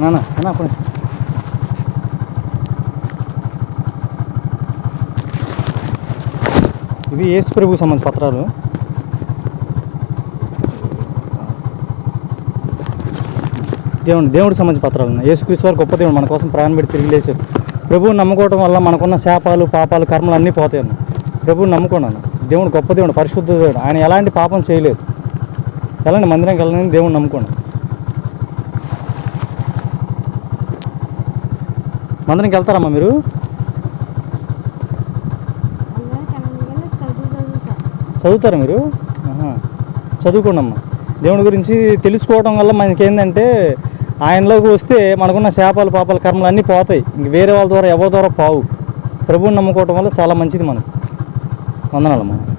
నాన్న అన్న అప్పుడు ఇవి యేసు ప్రభుకి సంబంధ పత్రాలు. దేవుడు దేవుడికి సంబంధించిన పత్రాలు ఉన్నాయి. యేసుక్రీస్తు వారు గొప్ప దేవుడు. మన కోసం ప్రాణం పెట్టి తిరిగి లేచారు. ప్రభువుని నమ్ముకోవడం వల్ల మనకున్న శాపాలు పాపాలు కర్మలు అన్నీ పోతాయి అన్న. ప్రభువుని నమ్ముకున్నాను దేవుడు గొప్ప దేవుడు పరిశుద్ధ దేవుడు. ఆయన ఎలాంటి పాపం చేయలేదు. వెళ్ళండి మందిరంకి వెళ్ళని దేవుడు నమ్ముకున్నాను మందరికి వెళ్తారమ్మా మీరు? చదువుతారా మీరు? చదువుకోండి అమ్మా దేవుడి గురించి తెలుసుకోవడం వల్ల మనకి ఏంటంటే ఆయనలోకి వస్తే మనకున్న శాపాలు పాపాలు కర్మలు అన్నీ పోతాయి. ఇంక వేరే వాళ్ళ ద్వారా ఎవరి ద్వారా పావు. ప్రభువుని నమ్ముకోవటం వల్ల చాలా మంచిది మనకు. వందనాలమ్మా.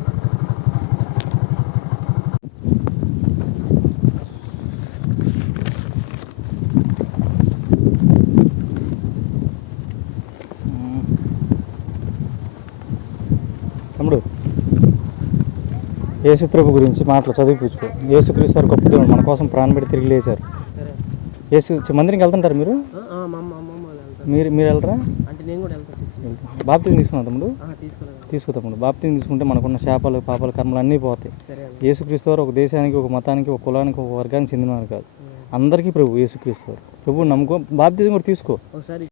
తమ్ముడు యేసుప్రభు గురించి మాటలు చదివిపించుకో. యేసుక్రీస్తు వారు గొప్ప దేవుడు మన కోసం ప్రాణం పెట్టి తిరిగి లేచారు. సరే. యేసు మందిరంకి వెళ్తుంటారు మీరు? మీరు మీరు వెళ్ళరా? అంటే నేను కూడా వెళ్తాను బాప్తిని తీసుకున్నా తమ్ముడు? తీసుకో తమ్ముడు. బాప్తిని తీసుకుంటే మనకున్న శాపాలు పాపాలు కర్మలు అన్నీ పోతాయి. సరే యేసుక్రీస్తు వారు ఒక దేశానికి ఒక మతానికి ఒక కులానికి ఒక వర్గానికి చెందినవారు కాదు. అందరికీ ప్రభు యేసుక్రీస్తు వారు. ప్రభు నమ్ముకో. బాప్తిజం కూడా తీసుకో.